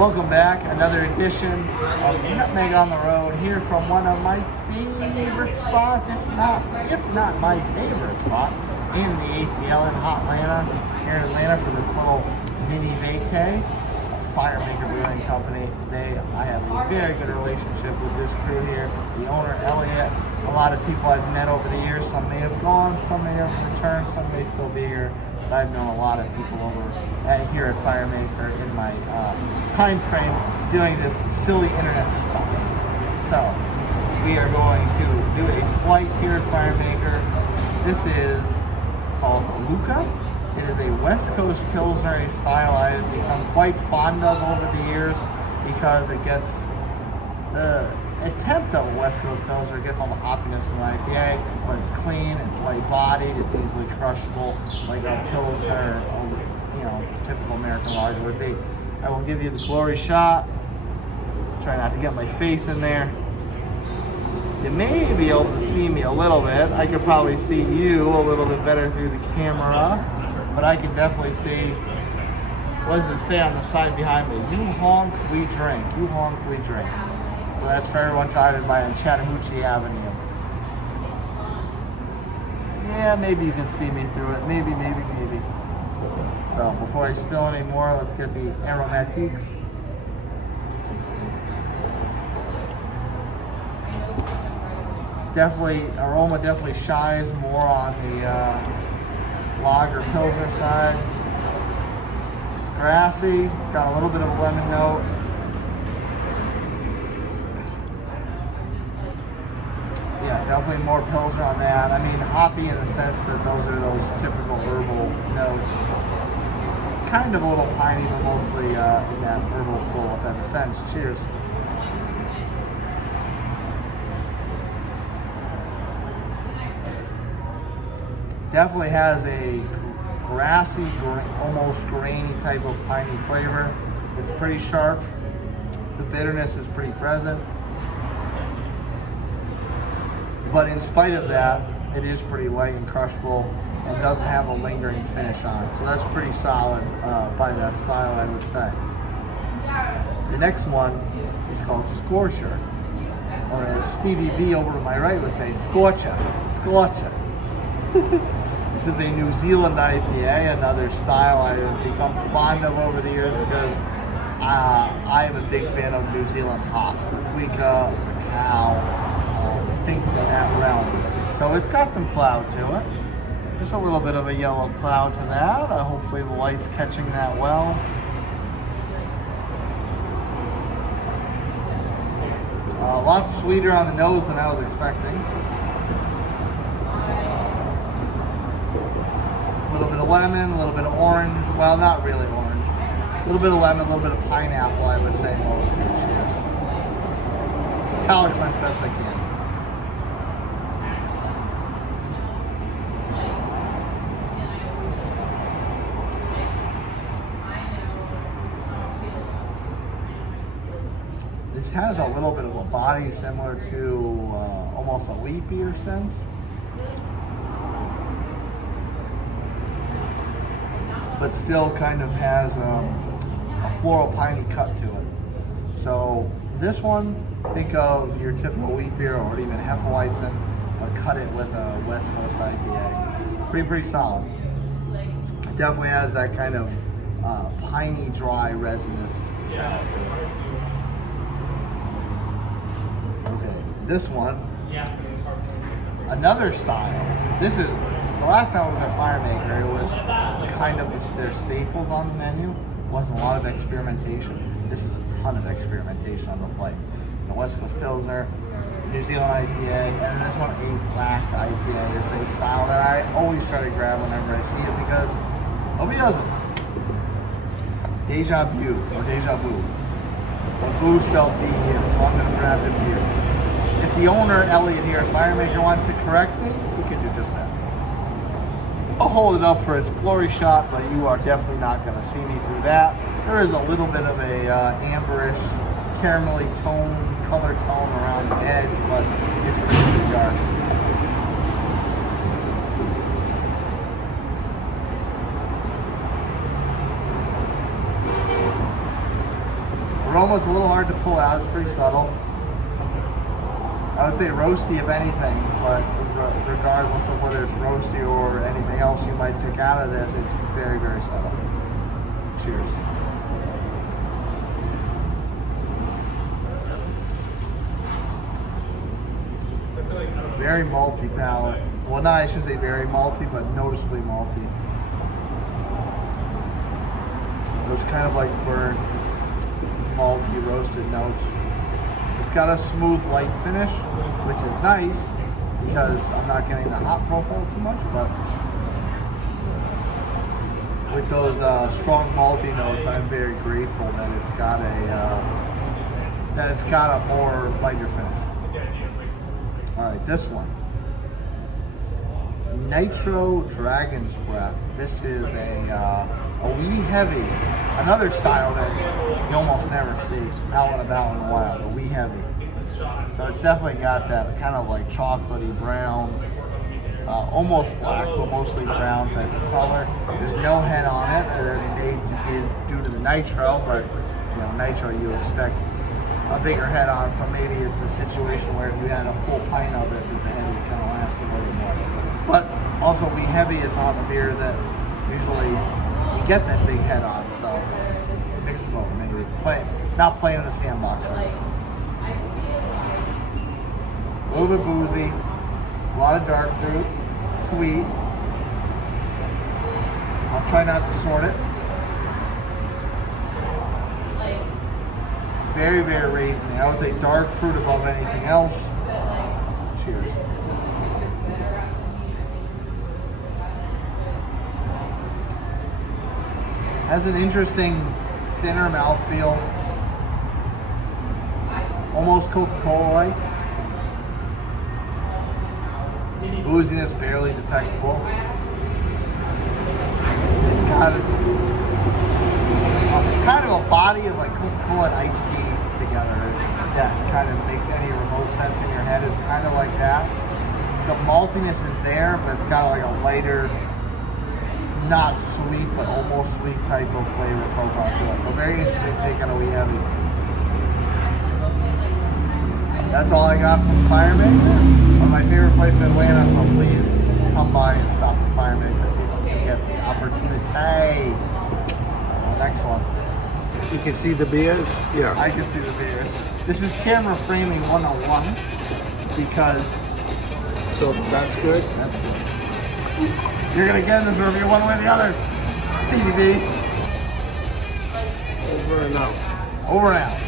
Welcome back, another edition of Nutmeg on the Road here from one of my favorite spots, if not my favorite spot, in the ATL in Atlanta, here in Atlanta for this little mini vacay. Firemaker Brewing Company. I have a very good relationship with this crew here. The owner, Elliot. A lot of people I've met over the years. Some may have gone, some may have returned, some may still be here. But I've known a lot of people here at Firemaker in my time frame doing this silly internet stuff. So we are going to do a flight here at Firemaker. This is called Luca. It is a West Coast Pilsner, a style I have become quite fond of over the years because it gets the attempt of a West Coast Pilsner. It gets all the hoppiness from an IPA, but it's clean, it's light-bodied, it's easily crushable, like a Pilsner, typical American lager would be. I will give you the glory shot. Try not to get my face in there. You may be able to see me a little bit. I could probably see you a little bit better through the camera. But I can definitely see, what does it say on the side behind me? You honk, we drink. You honk, we drink. So that's for everyone driving by on Chattahoochee Avenue. Yeah, maybe you can see me through it. Maybe. So before I spill any more, let's get the aromatics. Aroma definitely shines more on the lager Pilsner side. It's grassy, it's got a little bit of a lemon note. Yeah, definitely more Pilsner on that. I mean, hoppy in the sense that those are those typical herbal notes. Kind of a little piney, but mostly in that herbal full type of sense. Cheers. Definitely has a grassy, almost grainy type of piney flavor. It's pretty sharp. The bitterness is pretty present. But in spite of that, it is pretty light and crushable and doesn't have a lingering finish on it. So that's pretty solid by that style, I would say. The next one is called Scorcher, or as Stevie B over to my right would say, Scorcher. This is a New Zealand IPA, another style I have become fond of over the years because I am a big fan of New Zealand hops. Motueka, cacao, things in that realm. So it's got some cloud to it. There's a little bit of a yellow cloud to that. Hopefully the light's catching that well. A lot sweeter on the nose than I was expecting. A little bit of lemon, a little bit of orange. Well, not really orange. A little bit of lemon, a little bit of pineapple, I would say mostly. Cheers. Palate cleanse best I can. This has a little bit of a body similar to almost a wheat beer sense. But still kind of has a floral piney cut to it. So this one, think of your typical wheat beer or even Hefeweizen, but cut it with a West Coast IPA. Pretty solid. It definitely has that kind of piney, dry resinous. Okay, this one, another style. This is, the last time I was at Firemaker, it was kind of their staples on the menu. Wasn't a lot of experimentation. This is a ton of experimentation on the flight. The West Coast Pilsner, New Zealand IPA, and this one, a Black IPA. It's a style that I always try to grab whenever I see it because nobody does it. Déjà vu, or Déjà vu. The boo spelled B here, so I'm going to grab it here. If the owner, Elliot here at Firemaker, wants to correct me, he can do just that. I'll hold it up for its glory shot, but you are definitely not going to see me through that. There is a little bit of a amberish, caramelly color tone around the edge, but it's pretty dark. Aroma's a little hard to pull out. It's pretty subtle. I would say roasty if anything, but regardless of whether it's roasty or anything else you might pick out of this, it's very, very subtle. Cheers. Very malty palate. Well, no, I shouldn't say very malty, but noticeably malty. Those kind of like burnt, malty, roasted notes. It's got a smooth, light finish, which is nice because I'm not getting the hop profile too much, but with those strong malty notes, I'm very grateful that it's got a more lighter finish. All right, this one, Nitro Dragon's Breath. This is a wee heavy, another style that you almost never see out and about in the wild, a wee heavy. So it's definitely got that kind of like chocolatey brown, almost black, but mostly brown type of color. There's no head on it, made to be due to the nitro, but you know, nitro you expect a bigger head on, so maybe it's a situation where if you had a full pint of it, that the head would kind of last a little more. But also, wee heavy is not a beer that usually you get that big head on, so mix them both, maybe. Not playing in the sandbox. Right? A little bit boozy, a lot of dark fruit, sweet. I'll try not to snort it. Very, very raisiny. I would say dark fruit above anything else. Cheers. Has an interesting, thinner mouthfeel. Almost Coca-Cola-like. Booziness barely detectable. It's got kind of a body of like Coca-Cola and iced tea together. That kind of makes any remote sense in your head. It's kind of like that. The maltiness is there, but it's got like a lighter, not sweet, but almost sweet type of flavor profile to it. So very interesting take on a wee heavy. That's all I got from Firemaker. One of my favorite places in Atlanta, so please come by and stop at Firemaker if you get the opportunity. So next one. You can see the beers? Yeah. I can see the beers. This is camera framing 101 because... So that's good? That's good. You're going to get in this review one way or the other. CBB. Over and out. Over and out.